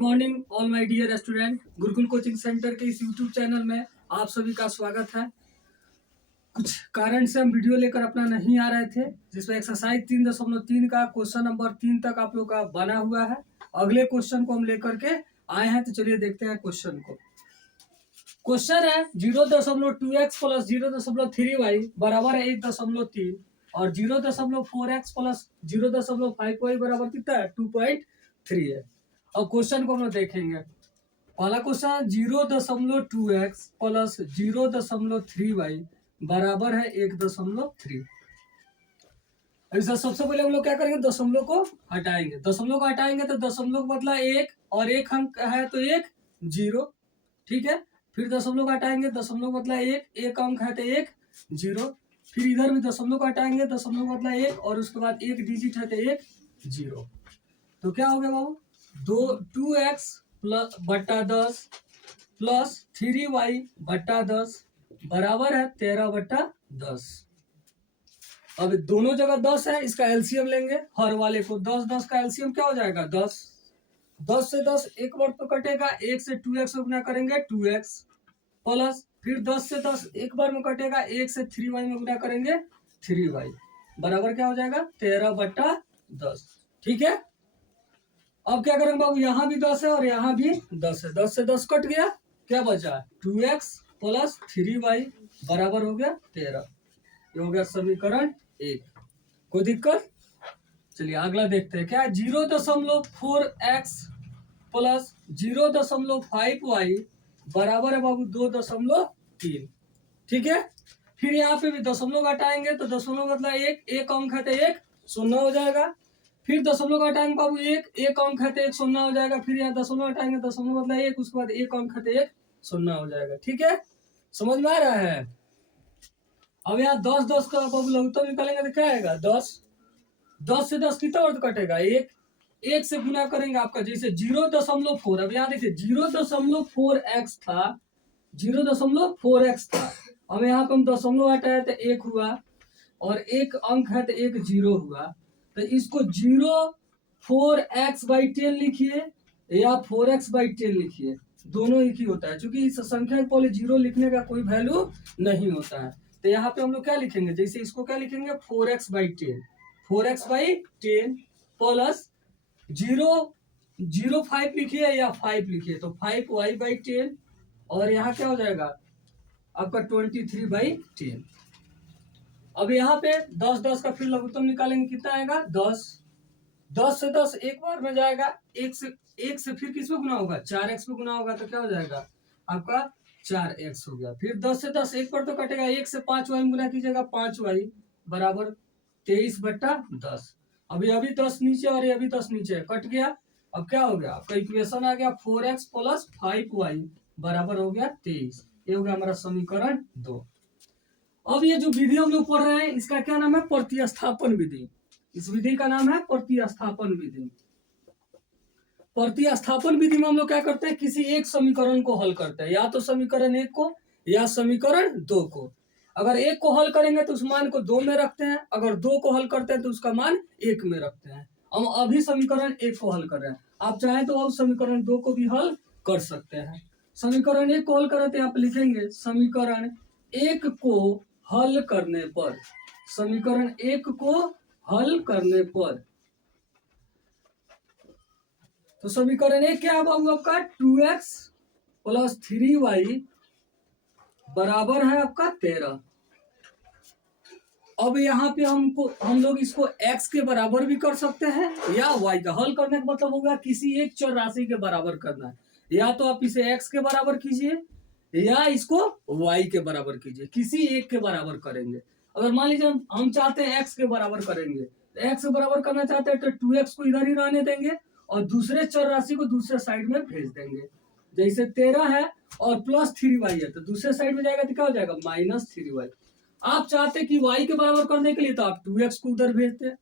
Morning all my dear student. Gurukul coaching centre के इस YouTube channel में आप सभी का स्वागत है। कुछ कारण से हम वीडियो लेकर अपना नहीं आ रहे थे, जिसमें एक्सरसाइज 3.3 का क्वेश्चन नंबर 3 तक आप लोग का बना हुआ है। अगले क्वेश्चन को हम लेकर के आए हैं, तो चलिए देखते हैं क्वेश्चन को। क्वेश्चन है 0.2x प्लस 0.3y बराबर है 1.3 और 0.4x प्लस 0.5y बराबर कितना है 2.3 है। अब क्वेश्चन को हम लोग देखेंगे। पहला क्वेश्चन 0.2x प्लस 0.3y बराबर है 1.3। ऐसा सबसे पहले हम लोग क्या करेंगे, दशमलव को हटाएंगे। दशमलव को हटाएंगे तो दशमलव का मतलब 1 और 1 अंक है तो 1 0, ठीक है। फिर दशमलव को हटाएंगे, दशमलव का मतलब 1 अंक है तो 1 0। फिर इधर भी दशमलव को हटाएंगे, दशमलव का मतलब 1 और उसके बाद 1 डिजिट है तो 1 0। तो क्या हो गया बाबू, 2x बट्टा 10 प्लस 3y बट्टा 10 बराबर है 13/10। अब दोनों जगह 10 है, इसका एलसीएम लेंगे हर वाले को। 10 का एलसीएम क्या हो जाएगा 10। 10 से 10 एक बार तो कटेगा, 1 से 2x में गुना करेंगे 2x प्लस फिर 10 से 10 एक बार में कटेगा, 1 से 3y में गुना करेंगे 3y बराबर क्या हो जाएगा 13/10, ठीक है। अब क्या करेंगे बाबू, यहाँ भी 10 है और यहाँ भी 10 है। 10 से 10 कट गया, क्या बचा 2x प्लस 3y बराबर हो गया 13। ये हो गया समीकरण 1। कोई दिक्कत? चलिए अगला देखते हैं। क्या है 0.4x प्लस 0.5y बराबर है बाबू 2.3, ठीक है। फिर यहाँ पे भी दशमलव घटाएंगे तो दशमलव मतलब 1 अंक है तो 1 शून्य हो जाएगा। फिर दशमलव घटाएंगे बाबू 1 अंक है तो 1 शून्य हो जाएगा। फिर यहाँ दशमलव घटाएंगे, दशमलव मतलब 1, उसके बाद 1 अंक है तो 1 शून्य हो जाएगा, ठीक है। समझ में आ रहा है। अब यहाँ 10 का बाबू लघुत्तम निकालेंगे तो क्या आएगा 10 से 10 कितना और कटेगा 1 से गुना करेंगे आपका, जैसे 0.4। अब यहाँ देखिए 0.4x था, 0.4x था। अब यहाँ पे हम दशमलव हटाया तो 1 हुआ और 1 अंक है तो 1 0 हुआ। तो इसको 4x/10 लिखिए या 4x/10 लिखिए, दोनों एक ही होता है। क्योंकि इस संख्या के पहले 0 लिखने का कोई वैल्यू नहीं होता है। तो यहाँ पे हम लोग क्या लिखेंगे, जैसे इसको क्या लिखेंगे 4x/10 प्लस 0.05 लिखिए या 5 लिखिए तो 5y/10 और यहाँ क्या हो जाएगा आपका 23/10। अब यहाँ पे 10 का फिर लघुत्तम निकालेंगे, कितना आएगा 10 से 10 एक बार में जाएगा, 1 से फिर किस पे गुना होगा 4x पे गुना होगा, तो क्या हो जाएगा आपका 4x हो गया। फिर 10 से 10 एक बार तो कटेगा, 1 से 5y में गुना कीजिएगा 5y बराबर 23/10। अभी 10 नीचे और ये अभी 10 नीचे कट गया। अब क्या हो गया आपका इक्वेशन आ गया 4x प्लस 5y बराबर हो गया 23। ये हो गया हमारा समीकरण 2। अब ये जो विधि हम लोग पढ़ रहे हैं इसका क्या नाम है, प्रतिस्थापन विधि। इस विधि का नाम है प्रतिस्थापन विधि। प्रतिस्थापन विधि में हम लोग क्या करते हैं, किसी एक समीकरण को हल करते हैं, या तो समीकरण 1 को या समीकरण 2 को। अगर 1 को हल करेंगे तो उस मान को 2 में रखते हैं, अगर 2 को हल करते हैं तो उसका मान 1 में रखते हैं। हम अभी समीकरण 1 को हल कर रहे हैं, आप चाहें तो अब समीकरण 2 को भी हल कर सकते हैं। समीकरण 1 को हल करें तो आप लिखेंगे समीकरण 1 को हल करने पर, समीकरण 1 को हल करने पर, तो समीकरण 1 क्या है बाबू आपका 2x प्लस 3y बराबर है आपका 13। अब यहाँ पे हम लोग इसको x के बराबर भी कर सकते हैं या y का। हल करने का मतलब होगा किसी एक चर राशि के बराबर करना है, या तो आप इसे x के बराबर कीजिए या इसको y के बराबर कीजिए, किसी एक के बराबर करेंगे। अगर मान लीजिए हम चाहते हैं x के बराबर करेंगे, तो x के बराबर करना चाहते हैं तो 2x को इधर ही रहने देंगे और दूसरे चर राशि को दूसरे साइड में भेज देंगे। जैसे 13 है और प्लस 3y है तो दूसरे साइड में जाएगा तो क्या हो जाएगा -3y। आप चाहते कि y के बराबर करने के लिए तो आप 2x को उधर भेजते हैं,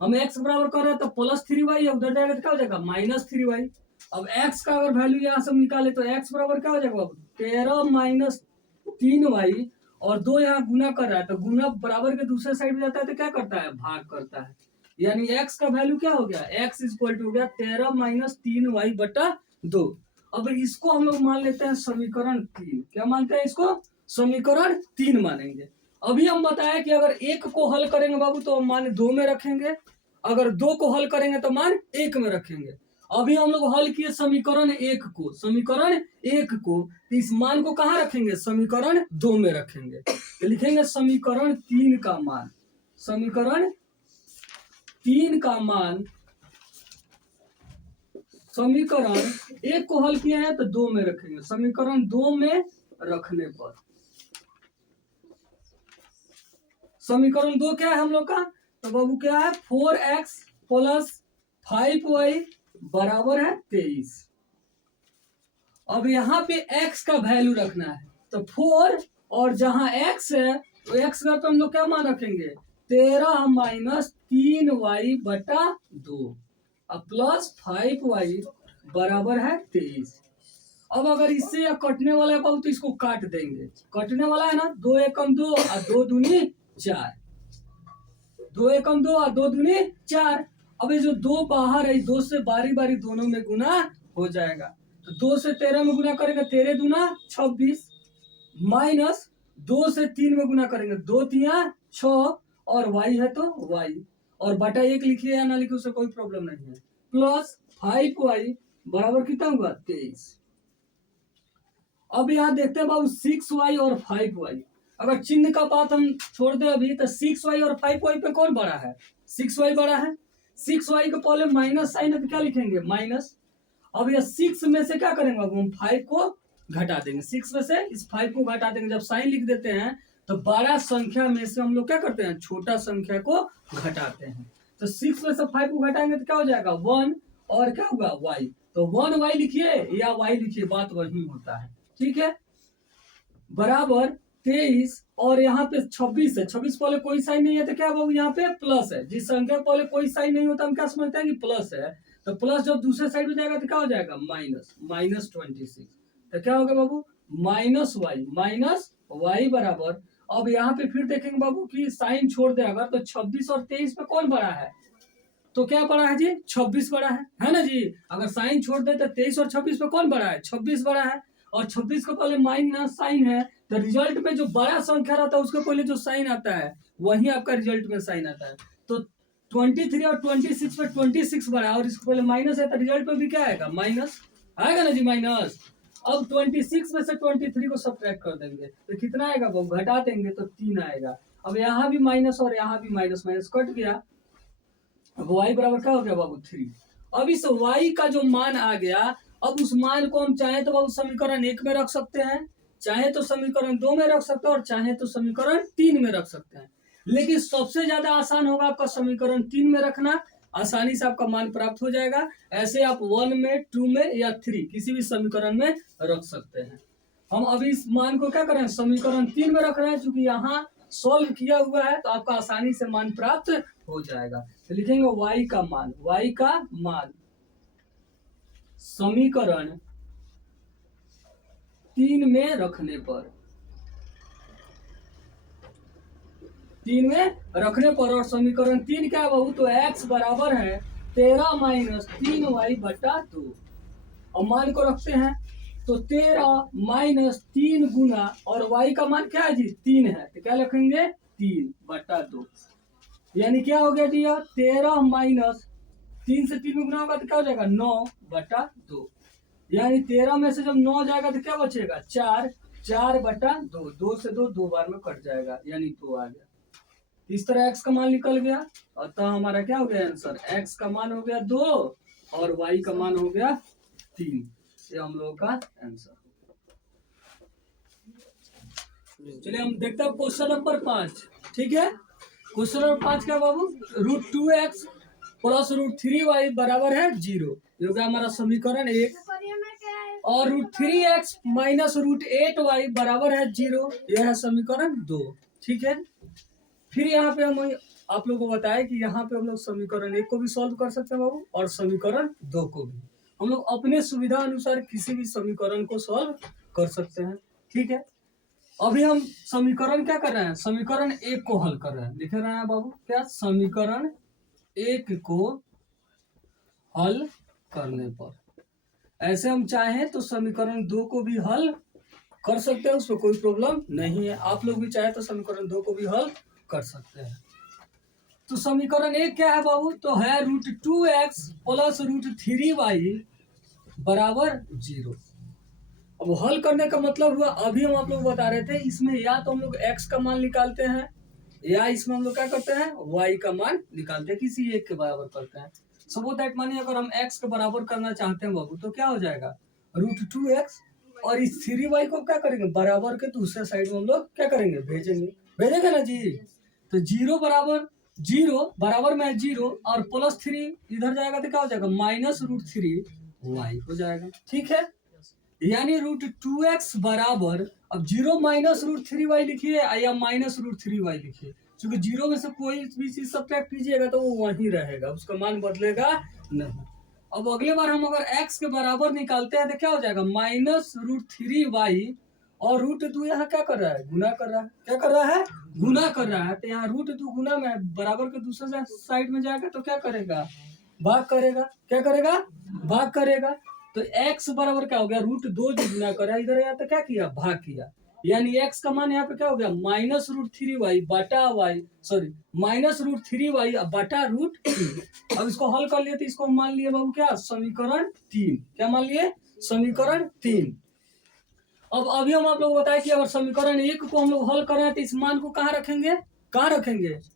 हम x बराबर कर रहे हैं तो +3y है, उधर जाएगा तो क्या हो जाएगा -3y। अब x का अगर वैल्यू यहाँ से निकाले तो x बराबर क्या हो जाएगा बाबू 13 - 3y और 2 यहाँ गुना कर रहा है तो गुना बराबर के दूसरे साइड में जाता है तो क्या करता है भाग करता है। यानी x का वैल्यू क्या हो गया, x इक्वल टू हो गया 13 - 3y/2। 2। अब इसको हम लोग मान लेते हैं समीकरण 3। क्या मानते हैं इसको? समीकरण 3 मानेंगे। अभी हम बताया कि अगर 1 को हल करेंगे बाबू तो हम मान 2 में रखेंगे, अगर 2 को हल करेंगे तो मान 1 में रखेंगे। अभी हम लोग हल किए समीकरण 1 को, समीकरण 1 को, तो इस मान को कहाँ रखेंगे? समीकरण 2 में रखेंगे। तो लिखेंगे समीकरण 3 का मान, समीकरण 3 का मान, समीकरण 1 को हल किया है तो 2 में रखेंगे, समीकरण 2 में रखने पर समीकरण 2 क्या है हम लोग का? तो बाबू क्या है? 4x प्लस 5y बराबर है 23। अब यहाँ पे x का वैल्यू रखना है, तो 4 और जहां x है तो x का तो हम लोग क्या मान रखेंगे? 13 माइनस 3y बटा 2 अब प्लस 5y बराबर है 23। अब अगर इससे या कटने वाला है बाबू तो इसको काट देंगे, कटने वाला है ना, 2 एकम 2 और 2 दूनी 4, 2 एकम 2 और 2 दूनी 4। अब ये जो 2 बाहर है, 2 से बारी बारी दोनों में गुना हो जाएगा, तो 2 से 13 में गुना करेंगे 13 दूना 26, माइनस 2 से 3 में गुना करेंगे 2 तिया 6, और y है तो y, और बटा 1 लिखिए या ना लिखिए उससे कोई प्रॉब्लम नहीं है, प्लस 5y बराबर कितना हुआ? 23। अब यहाँ देखते हैं बाबू 6y और 5y, अगर चिन्ह का बात हम छोड़ दे अभी, तो 6y और 5y पे कौन बड़ा है? 6y बड़ा है। 6y के पहले माइनस साइन है तो क्या लिखेंगे? माइनस। अब ये 6 में से क्या करेंगे बाबू? हम 5 को घटा देंगे, 6 में से इस 5 को घटा देंगे। जब साइन लिख देते हैं तो बड़ा संख्या में से हम लोग क्या करते हैं? छोटा संख्या को घटाते हैं। तो 6 में से 5 को घटाएंगे तो क्या हो जाएगा? 1, और क्या होगा? y। तो 1y लिखिए या y लिखिए, बात वही होता है, ठीक है, बराबर 23। और यहाँ पे 26 है, 26 पहले कोई साइन नहीं है तो क्या बाबू? यहाँ पे प्लस है। जिस संख्या पहले कोई साइन नहीं होता हम क्या समझते हैं कि प्लस है, तो प्लस जब दूसरे साइड में जाएगा तो क्या हो जाएगा? Minus, minus 26। तो क्या होगा बाबू? माइनस वाई बराबर, अब यहाँ पे फिर देखेंगे बाबू कि साइन छोड़ दे अगर, तो 26 और 23 पे कौन बड़ा है? तो क्या बड़ा है जी? 26 बड़ा है ना जी। अगर साइन छोड़ दे तो 23 और 26 पे कौन बड़ा है? 26 बड़ा है, और 26 के पहले माइनस साइन है, तो रिजल्ट में जो बड़ा संख्या रहता है उसके पहले जो साइन आता है वही आपका रिजल्ट में साइन आता है। तो 23 और 26 पे 26 बड़ा है और इसके पहले माइनस है, तो रिजल्ट में भी क्या आएगा? माइनस आएगा ना जी, माइनस। अब 26 में से 23 को सब्ट्रैक्ट कर देंगे तो कितना आएगा वो? घटा देंगे तो 3 आएगा। अब यहाँ भी माइनस और यहाँ भी माइनस, माइनस कट गया, अब y बराबर क्या हो गया बाबू? 3। अब इस y का जो मान आ गया, अब उस मान को हम चाहे तो बाबू समीकरण 1 में रख सकते हैं, चाहे तो समीकरण 2 में रख सकते हैं, और चाहे तो समीकरण 3 में रख सकते हैं। लेकिन सबसे ज्यादा आसान होगा आपका समीकरण 3 में रखना, आसानी से आपका मान प्राप्त हो जाएगा। ऐसे आप 1 में, 2 में या 3 किसी भी समीकरण में रख सकते हैं। हम अभी इस मान को क्या करें? समीकरण 3 में रख रहे हैं, क्योंकि यहाँ सॉल्व किया हुआ है तो आपका आसानी से मान प्राप्त हो जाएगा। तो लिखेंगे y का मान, y का मान समीकरण 3 में रखने पर, 3 में रखने पर, और समीकरण 3 क्या है बाबू? तो x बराबर है 13 माइनस 3y बटा 2, और मान को रखते हैं तो 13 माइनस 3 गुना, और y का मान क्या है जी? 3 है, तो क्या लिखेंगे? 3 बटा 2, यानी क्या हो गया जी? 13 माइनस 3 से 3 में गुना होगा तो क्या हो जाएगा? 9 बटा 2, यानी 13 में से जब 9 जाएगा तो क्या बचेगा? 4, 4 बटा 2, 2 से 2 2 बार में कट जाएगा, यानी 2 आ गया। इस तरह x का मान निकल गया, अतः हमारा क्या हो गया आंसर? x का मान हो गया 2 और y का मान हो गया 3। ये हम लोगों का आंसर। चलिए हम देखते हैं क्वेश्चन नंबर 5, ठीक है। क्वेश्चन नंबर 5 क्या बाबू? √2x प्लस √3y बराबर है 0, ये हो गया हमारा समीकरण 1, और √3x माइनस √8y बराबर है 0, यह है समीकरण 2, ठीक है। फिर यहाँ पे हम आप लोगों को बताया कि यहाँ पे हम लोग समीकरण 1 को भी सॉल्व कर सकते हैं बाबू, और समीकरण 2 को भी। हम लोग अपने सुविधा अनुसार किसी भी समीकरण को सॉल्व कर सकते हैं, ठीक है। अभी हम समीकरण क्या कर रहे हैं? समीकरण 1 को हल कर रहे हैं, लिख रहे हैं बाबू क्या? समीकरण 1 को हल करने पर ऐसे हम चाहें तो समीकरण 2 को भी हल कर सकते हैं, उसमें कोई प्रॉब्लम नहीं है। आप लोग भी चाहे तो समीकरण 2 को भी हल कर सकते हैं। तो समीकरण 1 क्या है बाबू? तो है √2x प्लस √3y बराबर 0। अब हल करने का मतलब हुआ, अभी हम आप लोग बता रहे थे, इसमें या तो हम लोग x का मान निकालते हैं या इसमें हम लोग क्या करते हैं, y का मान निकालते हैं, किसी एक के बराबर करते हैं। सपोज दैट मानिए अगर हम x के बराबर करना चाहते हैं बाबू, तो क्या हो जाएगा, √2x, और इस 3y को क्या करेंगे, बराबर के दूसरे साइड में हम लोग क्या करेंगे, भेजेंगे ना जी। तो 0 बराबर में 0 और +3 इधर जाएगा तो क्या हो जाएगा, -√3y हो जाएगा। ठीक है, यानी √2x बराबर, अब 0 -√3y लिखिए या -√3y लिखिए, क्योंकि 0 में से कोई भी चीज सब्ट्रैक्ट कीजिएगा तो वो वहीं रहेगा, उसका मान बदलेगा नहीं। अब अगले बार हम अगर x के बराबर निकालते हैं तो क्या हो जाएगा, -√3y, और √2 यहाँ क्या कर रहा है, गुना कर रहा है। क्या कर रहा है, गुना कर रहा है। तो यहाँ √2 गुना में बराबर के दूसरे साइड में जाएगा तो क्या करेगा, भाग करेगा। क्या करेगा, भाग करेगा। तो x बराबर क्या हो गया, √2 जो गुना करा इधर आया तो क्या किया, भाग किया। यानी x का मान यहाँ पे क्या हो गया, -√3y बटा y, सॉरी -√3y बटा √3। अब इसको हल कर लिए तो इसको हम मान लिए बाबू क्या, समीकरण 3। क्या मान लिए, समीकरण 3। अब अभी हम आप लोग बताए कि अगर समीकरण 1 को हम लोग हल कर रहे हैं तो इस मान को कहाँ रखेंगे,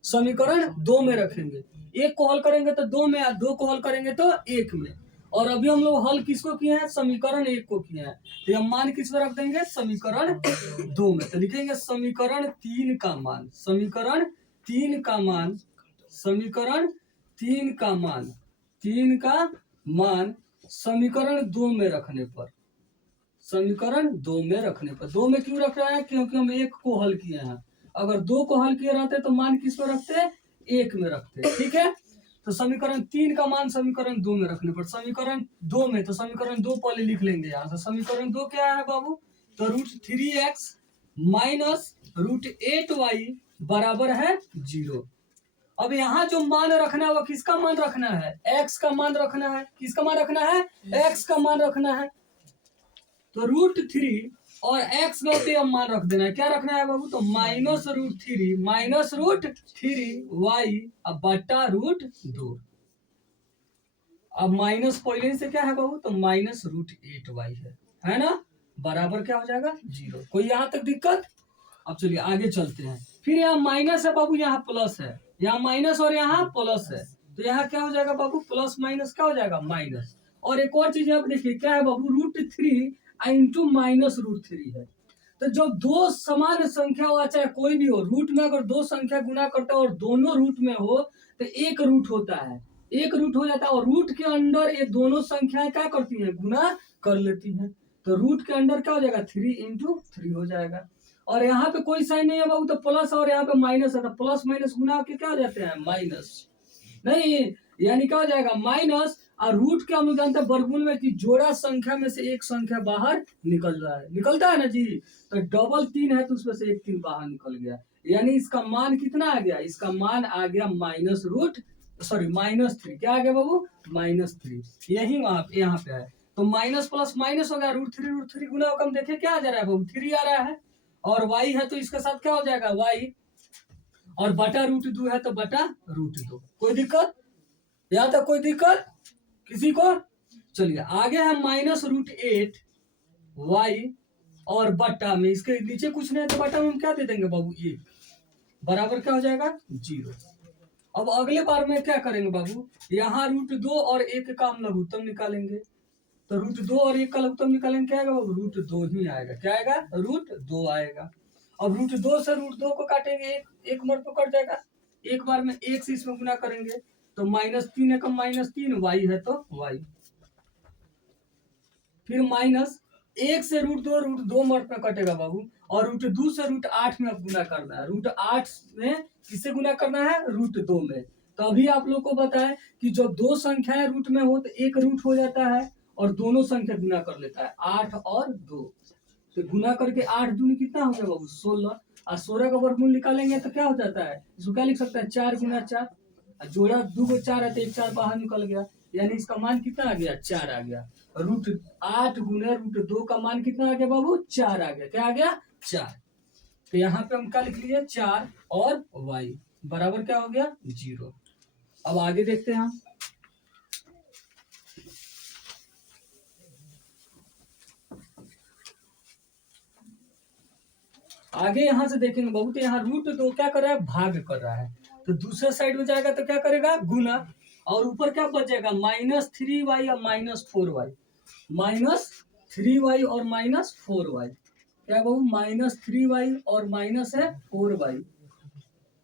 समीकरण 2 में रखेंगे। 1 को हल करेंगे तो 2 में, 2 को हल करेंगे तो 1 में। और अभी हम लोग हल किसको किए हैं, समीकरण 1 को किए हैं, तो हम मान किस में रख देंगे, समीकरण 2 में। तो लिखेंगे समीकरण 3 का मान, समीकरण 3 का मान, समीकरण 3 का मान, 3 का मान समीकरण 2 में रखने पर, समीकरण 2 में रखने पर। 2 में क्यों रख रहा है, क्योंकि हम 1 को हल किए हैं। अगर 2 को हल किए रहते तो मान किस में रखते, 1 में रखते। ठीक है, तो समीकरण 3 का मान समीकरण 2 में रखने पर, समीकरण 2 में, तो समीकरण 2 पहले लिख लेंगे यहाँ से। समीकरण 2 क्या है बाबू, तो √3x माइनस √8y बराबर है 0। अब यहाँ जो मान रखना है वो किसका मान रखना है, x का मान रखना है। किसका मान रखना है, x का मान रखना है। तो √3 और x गलते हम मान रख देना है। क्या रखना है बाबू, तो -√3y अब बटा √2। अब माइनस पहले से क्या है बाबू, तो -√8y है ना, बराबर क्या हो जाएगा, 0। कोई यहाँ तक दिक्कत। अब चलिए आगे चलते हैं। फिर यहाँ माइनस है बाबू, यहाँ प्लस है, यहाँ माइनस और यहाँ प्लस है, तो यहाँ क्या हो जाएगा बाबू, प्लस माइनस क्या हो जाएगा, माइनस। और एक और चीज यहाँ पे देखिए क्या है बाबू, √3 इंटू -√3 है। तो जब दो समान संख्या हो, चाहे कोई भी हो, रूट में अगर दो संख्या गुना करता है और दोनों रूट में हो तो एक रूट होता है, एक रूट हो जाता है, और रूट के अंदर ये दोनों संख्याएं क्या करती हैं, गुना कर लेती हैं। तो रूट के अंदर क्या हो जाएगा, 3 × 3 हो जाएगा। और यहाँ पे कोई साइन नहीं है बाबू, तो प्लस और यहाँ पे माइनस है, तो प्लस माइनस गुना के क्या हो जाते हैं, माइनस। नहीं, यानी क्या हो जाएगा, माइनस। और रूट के हम लोग जानते हैं वर्गमूल में कि जोड़ा संख्या में से एक संख्या बाहर निकल रहा है, निकलता है ना जी। तो डबल 3 है तो उसमें से एक 3 बाहर निकल गया, यानी इसका मान कितना आ गया, इसका मान आ गया -3। क्या आ गया बाबू, -3। यही यहाँ पे है। तो माइनस प्लस माइनस हो गया, √3 गुना होकर हम देखे क्या आ जा रहा है बाबू, 3 आ रहा है। और y है तो इसके साथ क्या हो जाएगा, y, और बटा √2 है तो बटा √2। कोई दिक्कत, यहाँ तक कोई दिक्कत किसी को। चलिए आगे है -√8y और बट्टा में, इसके नीचे कुछ नहीं है तो बट्टा में हम क्या दे देंगे बाबू, 1 बराबर क्या हो जाएगा, 0। अब अगले बार में क्या करेंगे बाबू, यहाँ √2 और 1 का हम लघुत्तम निकालेंगे। तो √2 और 1 का लघुत्तम निकालेंगे, क्या आएगा बाबू, √2 ही आएगा। क्या आएगा, √2 आएगा। अब √2 से √2 को काटेंगे, एक मर्द को कट जाएगा, एक बार में 1 से इसमें गुना करेंगे तो -3 है कम -3, y है तो y। फिर माइनस 1 से √2 मर्द में कटेगा बाबू, और √2 से √8 में अब गुना करना है। √8 में किससे गुना करना है, √2 में। तो अभी आप लोग को बताएं कि जब दो संख्याएं रूट में हो तो एक रूट हो जाता है और दोनों संख्या गुना कर लेता है, 8 और 2। तो गुना करके 8 दूनी कितना हो गया बाबू, 16। और 16 का वर्गमूल निकालेंगे तो क्या हो जाता है, इसको क्या लिख सकता है, 4 × 4। जोड़ा 2 को 4 है तो 1 4 बाहर निकल गया, यानी इसका मान कितना आ गया, 4 आ गया। √8 गुने √2 का मान कितना आ गया बाबू, 4 आ गया। क्या आ गया, 4। तो यहाँ पे हम क्या लिख लीजिए, 4 और y बराबर क्या हो गया, 0। अब आगे देखते हैं हम। आगे यहाँ से देखेंगे बहुत, यहाँ √2 क्या कर रहा है, भाग कर रहा है। तो दूसरे साइड में जाएगा तो क्या करेगा, गुना। और ऊपर क्या बचेगा, -3y और -4y। -3y और -4y क्या बाबू, -3y और -4y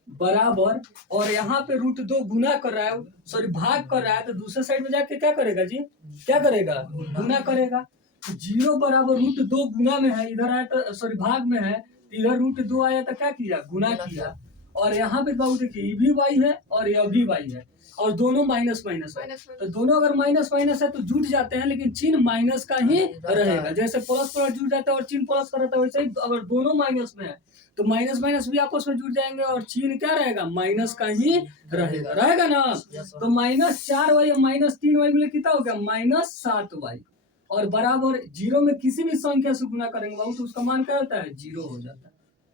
बराबर। और यहाँ पे √2 गुना कर रहा है, सॉरी भाग कर रहा है, तो दूसरे साइड में जाके क्या करेगा जी, क्या करेगा, गुना करेगा। 0 बराबर √2 गुना में है, इधर आया तो सॉरी भाग में है, इधर √2 आया तो क्या किया, गुना किया। और यहाँ पे बाबू देखिए, ये भी y है और यह भी y है, और दोनों माइनस माइनस है। तो दोनों अगर माइनस माइनस है तो जुड़ जाते हैं, लेकिन चिन्ह माइनस का ही रहेगा। जैसे प्लस प्लस जुड़ जाता है और चिन्ह प्लस का रहता है, वैसे ही अगर दोनों माइनस में है तो माइनस माइनस भी आपस में जुड़ जाएंगे और चिन्ह क्या रहेगा, माइनस का ही रहेगा, रहेगा ना। तो -4y और -3y मिले कितना हो गया, -7y। और बराबर 0 में किसी भी संख्या से गुना करेंगे बाबू तो उसका मान क्या होता है, 0 हो जाता है।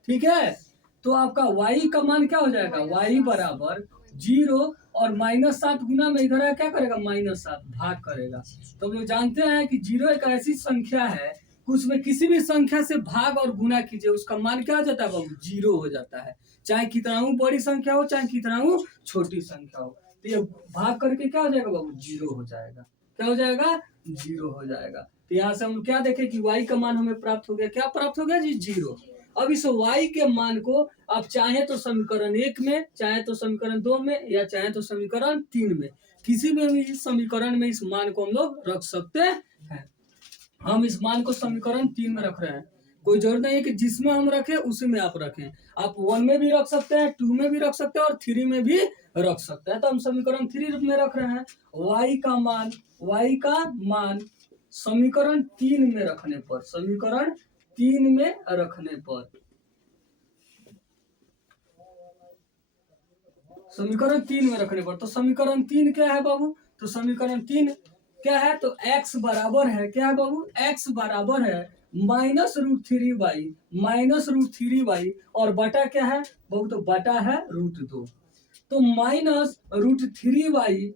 ठीक है, तो आपका y का मान क्या हो जाएगा, y बराबर 0 और -7 गुना में इधर है क्या करेगा, -7 भाग करेगा। तो हम लोग जानते हैं कि 0 एक ऐसी संख्या है, उसमें किसी भी संख्या से भाग और गुना कीजिए, उसका मान क्या हो जाता है बाबू, 0 हो जाता है। चाहे कितना बड़ी संख्या हो, चाहे कितना छोटी संख्या हो, तो ये भाग करके क्या हो जाएगा बाबू, 0 हो जाएगा। क्या हो जाएगा, 0 हो जाएगा। तो यहाँ से हम क्या देखें कि y का मान हमें प्राप्त हो गया, क्या प्राप्त हो गया जी, 0। अब इस y के मान को आप चाहे तो समीकरण 1 में, चाहे तो समीकरण 2 में, या चाहे तो समीकरण 3 में, किसी भी समीकरण में इस मान को हम लोग रख सकते हैं। हम इस मान को समीकरण 3 में रख रहे हैं। कोई जरूरत नहीं है कि जिसमें हम रखें उसी में आप रखें। आप 1 में भी रख सकते हैं, 2 में भी रख सकते हैं और 3 में भी रख सकते हैं। तो हम समीकरण 3 में रख रहे हैं। y का मान समीकरण 3 में रखने पर, समीकरण 3 में रखने पर, समीकरण 3 में रखने पर, तो समीकरण 3 क्या है बाबू, तो समीकरण 3 क्या है, तो x बराबर है, क्या है बाबू, x बराबर है -√3y और बटा क्या है बाबू, तो बटा है √2। तो -√3y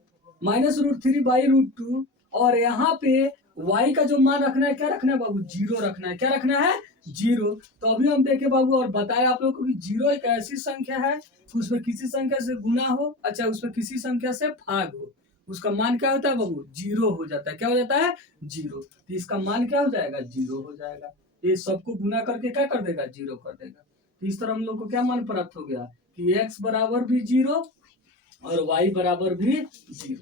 और यहाँ पे y का जो मान रखना है, क्या रखना है बाबू, 0 रखना है। क्या रखना है, 0। तो अभी हम देखे बाबू और बताए आप लोग को कि 0 एक ऐसी संख्या है, उसमें किसी संख्या से गुना हो, अच्छा उसमें किसी संख्या से भाग हो, उसका मान क्या होता है बाबू, 0 हो जाता है। क्या हो जाता है, 0। तो इसका मान क्या हो जाएगा, 0 हो जाएगा। ये सबको गुना करके क्या कर देगा, 0 कर देगा। तो इस तरह हम लोग को क्या मान प्राप्त हो गया कि x बराबर भी 0 और y बराबर भी 0।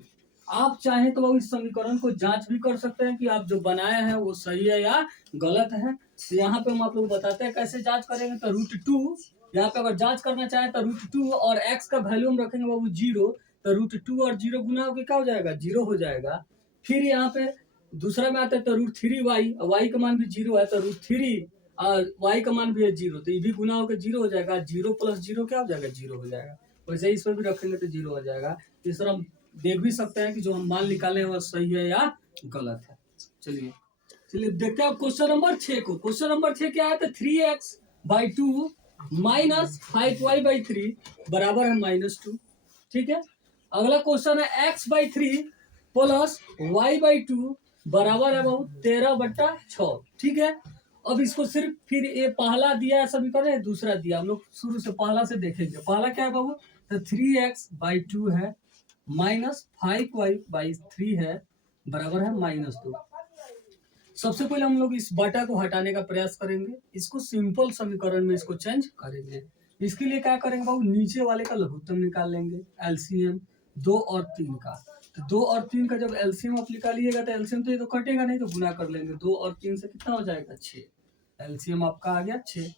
आप चाहें तो इस समीकरण को जांच भी कर सकते हैं कि आप जो बनाए हैं वो सही है या गलत है। तो यहाँ पे हम आप लोग बताते हैं कैसे जांच करेंगे। तो √2 यहाँ पे अगर जांच करना चाहे तो √2 और x का वैल्यू हम रखेंगे बाबू 0, तो √2 और 0 गुना होकर क्या हो जाएगा, 0 हो जाएगा। फिर यहाँ पे दूसरा में आता है तो √3y, y का मान भी 0 है, तो √3 और y का मान भी है 0, तो ये भी गुना होकर 0 हो जाएगा। 0 + 0 क्या हो जाएगा, 0 हो जाएगा। वैसे ही इसमें भी रखेंगे तो 0 हो जाएगा। इस तरह हम देख भी सकते हैं कि जो हम मान निकाले हैं वो सही है या गलत है। चलिए देखते हैं क्वेश्चन नंबर 6 को। क्वेश्चन नंबर 6 क्या है, तो 3x/2 -5y/3 बराबर है -2। ठीक है, अगला क्वेश्चन है x/3 + y/2 बराबर है बाबू 13/6। ठीक है, अब इसको सिर्फ फिर ये पहला दिया है समीकरण, दूसरा दिया, हम लोग शुरू से पहला से देखेंगे। पहला क्या है बाबू, तो 3x/2 है -5y/3 है बराबर है -2। सबसे पहले हम लोग इस बटा को हटाने का प्रयास करेंगे, इसको सिंपल समीकरण में इसको चेंज करेंगे। इसके लिए क्या करेंगे बाबू, नीचे वाले का लघुत्तम निकाल लेंगे, एलसीएम 2 और 3 का। तो 2 और 3 का जब एलसीएम आप निकालिएगा तो एलसीएम तो ये तो कटेगा नहीं, तो गुना कर लेंगे। 2 और 3 से कितना हो जाएगा, 6। एलसीएम आपका आ गया 6।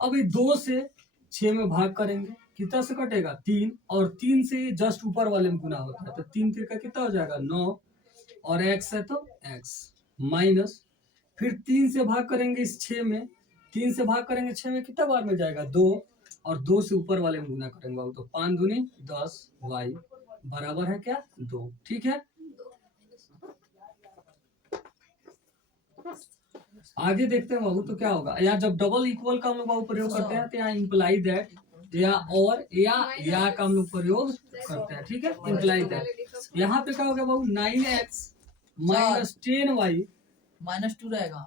अब ये 2 से 6 में भाग करेंगे, कितना से कटेगा, 3, और 3 से जस्ट ऊपर वाले में गुना होता है, तो 3 3 का कितना हो जाएगा, 9, और x है तो x माइनस, फिर 3 से भाग करेंगे इस 6 में, 3 से भाग करेंगे 6 में, कितना बार में जाएगा, 2, और 2 से ऊपर वाले में गुना करेंगे तो 5 दूनी 10 y बराबर है क्या 2। ठीक है, आगे देखते हैं बाबू। तो क्या होगा यहाँ जब डबल इक्वल का हम लोग बाबू प्रयोग करते हैं तो यहाँ इम्प्लाई दैट या और या का हम लोग प्रयोग करते हैं। ठीक है, इम्प्लाई दैट। यहाँ पे क्या होगा बाबू 9x माइनस 10y -2 रहेगा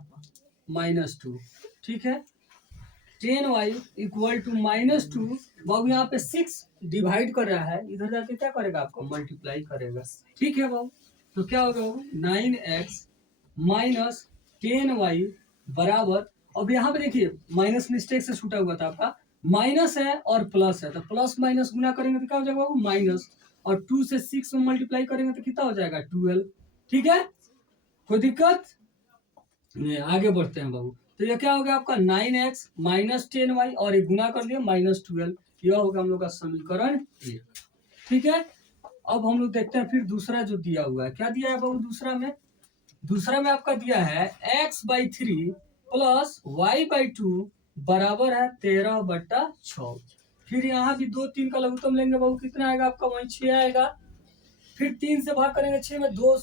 -2। ठीक है, 10y इक्वल टू -2। बाबू यहाँ पे 6 डिवाइड कर रहा है, इधर जाके क्या करेगा आपको मल्टीप्लाई करेगा। ठीक है बाबू, तो क्या होगा बाबू 9x माइनस 10y बराबर। अब यहाँ पे देखिए माइनस मिस्टेक से छूटा हुआ था आपका, माइनस है और प्लस है, तो प्लस माइनस गुना करेंगे तो क्या हो जाएगा बाबू माइनस, और 2 से 6 में मल्टीप्लाई करेंगे तो कितना हो जाएगा 12। ठीक है, कोई दिक्कत नहीं, आगे बढ़ते हैं बाबू। तो ये क्या हो गया आपका 9x माइनस 10y और एक गुना कर लिया -12। यह होगा हम लोग का समीकरण 1। ठीक है, अब हम लोग देखते हैं फिर दूसरा जो दिया हुआ है। क्या दिया है बाबू दूसरा में आपका दिया है x/3 प्लस y/2 बराबर है 13/6। फिर यहाँ भी 2 3 का लघुत्तम लेंगे बाबू, कितना आएगा आपका वही 6 आएगा। फिर 3 से भाग करेंगे 6 में 2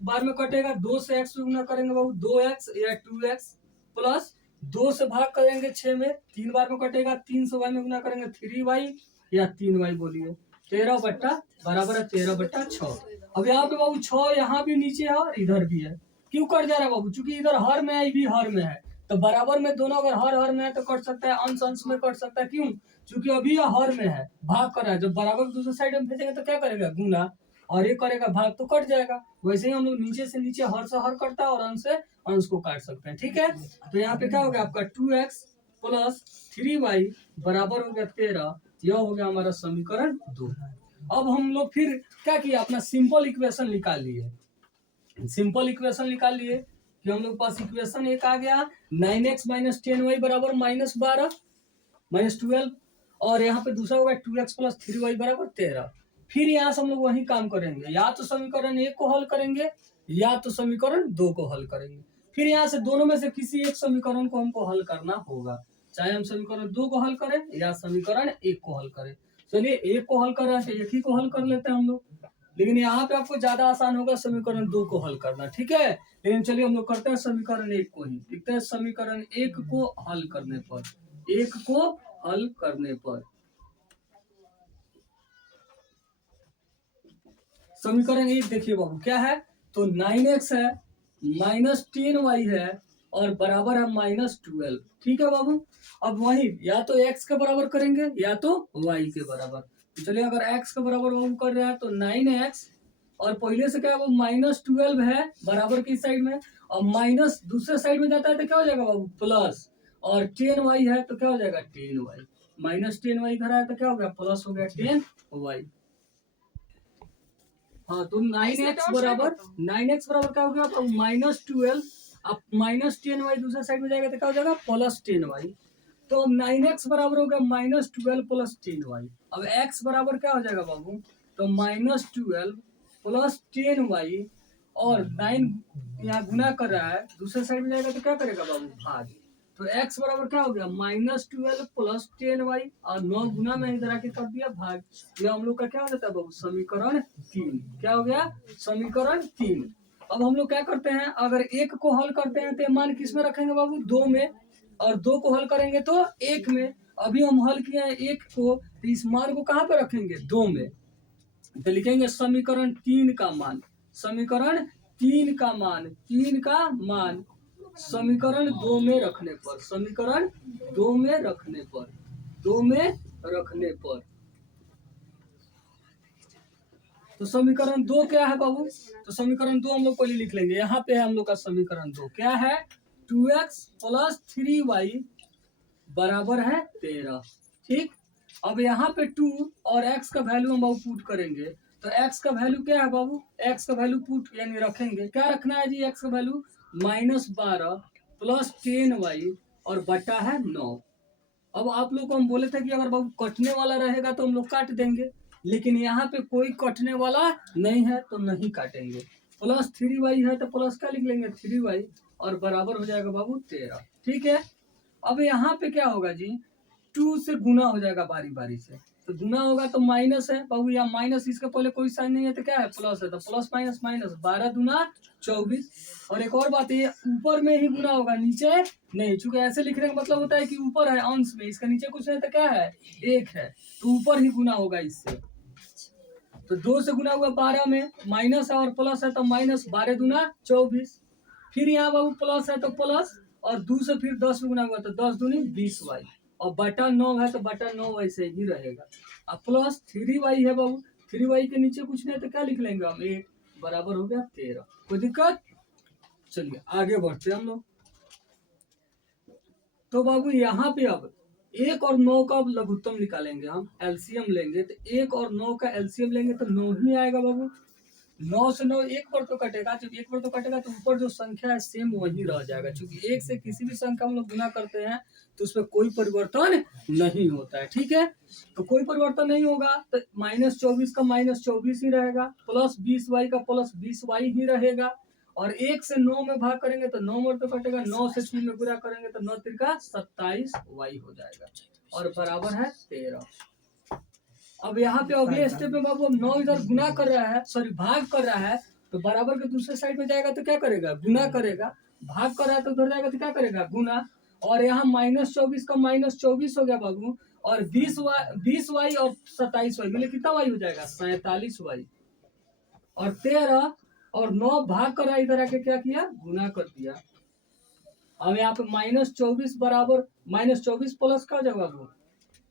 बार में कटेगा, 2 से x गुना करेंगे बाबू 2x या 2x प्लस 2 से भाग करेंगे 6 में 3 बार में कटेगा, 3 से y में गुना करेंगे 3y या 3y बोलिए 13 बराबर है 13/6। अब यहाँ पे बाबू 6 यहाँ भी नीचे है और इधर भी है। क्यों कट जा रहा है बाबू, चूंकि इधर हर में है भी हर में है, तो बराबर में दोनों अगर हर में है तो कट सकता है, अंश अंश में कट सकता है। क्यों, चूंकि अभी यह हर में है, भाग कर रहा है, जब बराबर दूसरे साइड में भेजेंगे तो क्या करेगा गुना, और ये करेगा भाग तो कट जाएगा। वैसे ही हम लोग नीचे से नीचे हर से हर करता है और अंश से अंश को काट सकते हैं। ठीक है, तो यहाँ पे क्या हो गया आपका 2x प्लस 3y बराबर हो गया 13। यह हो गया हमारा समीकरण 2। अब हम लोग फिर क्या किया, अपना सिंपल इक्वेशन निकाल लिए। सिंपल इक्वेशन निकाल लिए कि हम लोग पास इक्वेशन एक आ गया 9x माइनस 10y बराबर -12 -12, और यहाँ पे दूसरा होगा 2x प्लस 3y बराबर 13। फिर यहाँ से हम लोग वही काम करेंगे, या तो समीकरण 1 को हल करेंगे या तो समीकरण 2 को हल करेंगे। फिर यहाँ से दोनों में से किसी एक समीकरण को हमको हल करना होगा, चाहे हम समीकरण 2 को हल करें या समीकरण 1 को हल करें। चलिए एक को हल कर रहे हैं तो एक ही को हल कर लेते हैं हम लोग, लेकिन यहाँ पे आपको ज्यादा आसान होगा समीकरण 2 को हल करना। ठीक है, लेकिन चलिए हम लोग करते हैं समीकरण 1 को ही। देखते हैं समीकरण 1 को हल करने पर, 1 को हल करने पर समीकरण 1 देखिए बाबू क्या है, तो 9x है माइनस 10y है और बराबर है -12। ठीक है बाबू, अब वही या तो x के बराबर करेंगे या तो y के बराबर। तो चलिए अगर x के बराबर बाबू कर रहे हैं तो 9x, और पहले से क्या है वो -12 है बराबर की साइड में, और माइनस दूसरे साइड में जाता है तो क्या हो जाएगा बाबू प्लस, और 10y है तो क्या हो जाएगा 10y, -10y इधर आया तो क्या हो गया प्लस हो गया 10y। हाँ, तो 9x बराबर क्या हो गया -12, अब -10y दूसरे साइड में जाएगा तो क्या हो जाएगा +10y। तो अब 9x बराबर हो गया -12 प्लस 10y। अब x बराबर क्या हो जाएगा बाबू, तो -12 प्लस 10y, और 9 यहाँ गुना कर रहा है, दूसरे साइड में जाएगा तो क्या करेगा बाबू भाग। तो x बराबर क्या हो गया -12 प्लस 10y, और 9 गुना में इधर आके कर दिया भाग। ये हम लोग का क्या हो जाता है बाबू समीकरण 3। क्या हो गया समीकरण 3। अब हम लोग क्या करते हैं, अगर 1 को हल करते हैं तो मान किस में रखेंगे बाबू 2 में, और 2 को हल करेंगे तो 1 में। अभी हम हल किए हैं 1 को, तो इस मान को कहाँ पे रखेंगे 2 में, तो लिखेंगे समीकरण 3 का मान, समीकरण 3 का मान, 3 का मान समीकरण 2 में रखने पर, समीकरण 2 में रखने पर, 2 में रखने पर। तो समीकरण 2 क्या है बाबू, तो समीकरण 2 हम लोग पहले लिख लेंगे। यहाँ पे है हम लोग का समीकरण 2 क्या है 2x प्लस 3y बराबर है 13। ठीक, अब यहाँ पे 2 और x का वैल्यू हम बाबू पुट करेंगे, तो x का वैल्यू क्या है बाबू, x का वैल्यू पुट यानी रखेंगे, क्या रखना है जी x का वैल्यू -12 प्लस 10y और बटा है 9। अब आप लोग को हम बोले थे कि अगर बाबू कटने वाला रहेगा तो हम लोग काट देंगे, लेकिन यहाँ पे कोई कटने वाला नहीं है तो नहीं काटेंगे। प्लस 3y है तो प्लस क्या लिख लेंगे 3y, और बराबर हो जाएगा बाबू 13। ठीक है, अब यहाँ पे क्या होगा जी 2 से गुना हो जाएगा बारी बारी से, तो गुना होगा तो माइनस है बाबू, या माइनस, इसके पहले कोई साइन नहीं है तो क्या है, प्लस है, तो प्लस माइनस माइनस, 12 दूना 24। और एक और बात, ये ऊपर में ही गुना होगा, नीचे नहीं, चूंकि ऐसे लिखने का मतलब होता है कि ऊपर है अंश में, इसका नीचे कुछ नहीं तो क्या है, 1 है, तो ऊपर ही गुना होगा इससे। तो 2 से गुना हुआ 12 में, माइनस है और प्लस है तो माइनस, 12 दूना 24। फिर यहाँ बाबू प्लस है तो प्लस, और 2 से फिर 10 में गुना हुआ तो 10 दूनी 20y, और बटा 9 है तो बटा 9 वैसे ही रहेगा। अब प्लस 3y है बाबू, 3y के नीचे कुछ नहीं तो क्या लिख लेंगे हम, 1 बराबर हो गया 13। कोई दिक्कत? चलिए आगे बढ़ते हैं हम लोग। तो बाबू यहाँ पे अब 1 और 9 का लघुत्तम निकालेंगे हम, एलसीएम लेंगे, तो 1 और 9 का एलसीएम लेंगे तो 9 ही आएगा बाबू। 9 से 9 एक पर तो कटेगा, जब एक पर तो कटेगा तो ऊपर जो संख्या है सेम वही रह जाएगा, क्योंकि 1 से किसी भी संख्या हम लोग गुना करते हैं तो उसमें कोई परिवर्तन नहीं होता है, ठीक है। तो कोई परिवर्तन नहीं होगा तो -24 का -24 ही रहेगा, प्लस 20y का प्लस 20y ही रहेगा, और 1 से 9 में भाग करेंगे तो 9 में तो कटेगा, 9 से 3 में गुणा करेंगे तो 9 त्रिका 27y हो जाएगा, और बराबर है 13। अब यहाँ पे अगले स्टेप में बाबू अब 9 इधर गुना कर रहा है, सॉरी भाग कर रहा है, तो बराबर के दूसरे साइड में जाएगा तो क्या करेगा, गुना करेगा, भाग कर रहा है तो उधर जाएगा तो क्या करेगा, गुना, और यहाँ -24 का -24 हो गया बाबू, और 20y और 27y मिले कितना y हो जाएगा, 47y, और 13 और 9 भाग कर रहा है, इधर आके क्या किया, गुना कर दिया। अब यहाँ पे -24 बराबर -24 प्लस का जवाब,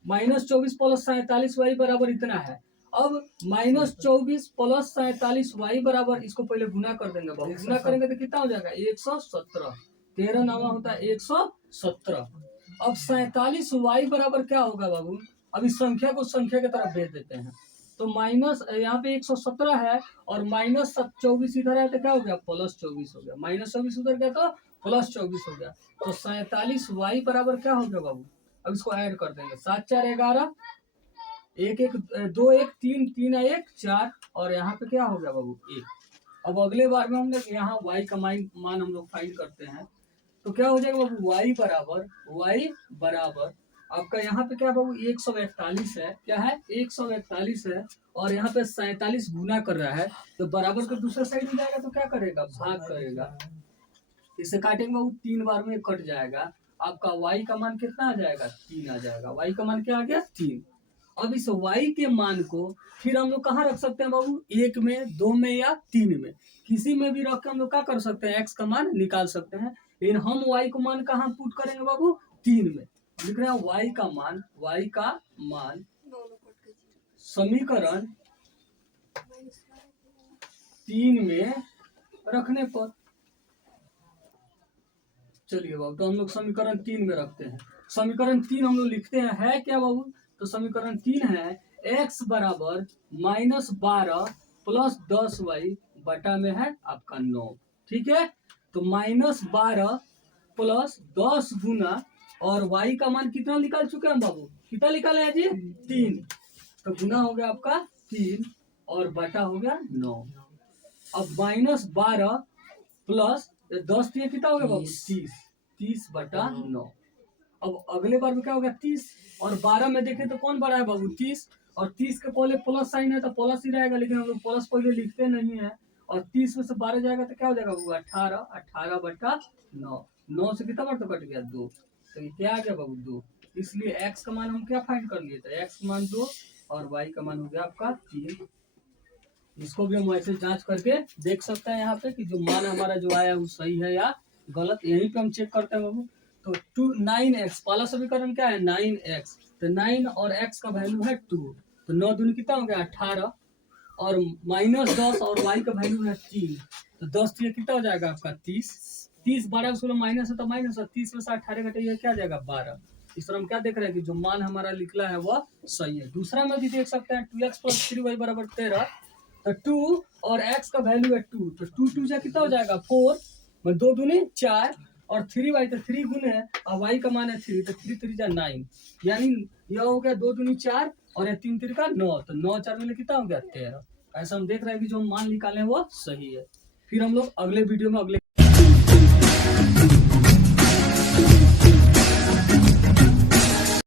-24 प्लस 47y बराबर इतना है। अब -24 प्लस 47y बराबर, इसको पहले गुना कर देंगे बाबू, गुना करेंगे तो कितना हो जाएगा, 117, 13 नवा होता है 117। अब 47y बराबर क्या होगा बाबू, अब इस संख्या को संख्या की तरफ भेज देते हैं, तो माइनस यहाँ पे 117 है, और -24 इधर है तो क्या हो गया, +24 हो गया, -24 उधर गया तो +24 हो गया, तो 47y बराबर क्या हो गया बाबू। अब इसको ऐड कर देंगे, 7 4 11, 1 1 2 1 3 3 1 4, और यहाँ पे क्या हो गया बाबू 1। अब अगले बार में हम लोग यहाँ y का मान हम लोग फाइंड करते हैं, तो क्या हो जाएगा बाबू, y बराबर आपका यहाँ पे क्या बाबू 141 है, क्या है 141 है, और यहाँ पे 47 गुना कर रहा है, तो बराबर के दूसरे साइड में जाएगा तो क्या करेगा, भाग करेगा, इसे काटेंगे बाबू 3 बार में कट जाएगा, आपका y का मान कितना आ जाएगा, 3 आ जाएगा, y का मान क्या आ गया, 3। अब इस y के मान को फिर हम लोग कहाँ रख सकते हैं बाबू, 1 में, 2 में या 3 में, किसी में भी रख के हम लोग क्या कर सकते हैं, x का मान निकाल सकते हैं, लेकिन हम y को मान कहाँ पुट करेंगे बाबू, 3 में। लिख रहे हैं y का मान समीकरण 3 में रखने पर, चलिए बाबू, तो हम लोग समीकरण 3 में रखते हैं, समीकरण 3 हम लोग लिखते हैं, है क्या बाबू, तो समीकरण 3 है x बराबर -12 प्लस 10y बटा में है आपका 9, ठीक है। तो -12 प्लस 10 गुना, और y का मान कितना निकाल चुके हैं बाबू, कितना निकाले हैं जी, 3, तो गुना हो गया आपका 3, और बटा हो गया 9। अब -12 प्लस 10 दिए कितना हो गया बाबू, 30 बटा 9। अब अगले बार में क्या होगा, 30, और 12 में देखें तो कौन बड़ा है बाबू, 30, और 30 के पहले प्लस साइन है तो प्लस ही रहेगा, लेकिन हम लोग प्लस पहले लिखते नहीं है, और 30 में से 12 जाएगा तो क्या हो जाएगा बाबू, 18 बटा 9, 9 से कितना बार तो कट गया, 2, तो ये क्या आ गया बाबू, 2। इसलिए x का मान हम क्या फाइंड कर लिए थे, x का मान 2, और y का मान हो गया आपका 3। इसको भी हम ऐसे जांच करके देख सकते हैं यहाँ पे कि जो मान हमारा जो आया वो सही है या गलत, यहीं पे हम चेक करते हैं बाबू। तो 9x, पहला समीकरण क्या है 9x, तो 9 और x का वैल्यू है 2, तो 9 दूनी कितना हो गया 18, और -10 और y का वैल्यू है 3, तो 10 ये कितना हो जाएगा आपका 30, 12 16 माइनस है तो माइनस, और 30 में से 18 घटेगा क्या जाएगा 12। इस तरह हम क्या देख रहे हैं कि जो मान हमारा निकला है वह सही है। दूसरा में भी देख सकते हैं 2x + 3y बराबर 13, तो 2 और x का वैल्यू है 2, तो 2 2 जा कितना हो जाएगा 4, 2 दूनी 4, और 3y तो 3 गुने है, और y का मान है 3, तो 3 3 जा 9, यानी यह हो गया 2 दूनी 4, और यह 3 3 का 9, तो 9 4 मिले कितना हो गया 13। ऐसा हम देख रहे हैं कि जो हम मान निकाले वो सही है। फिर हम लोग अगले वीडियो में अगले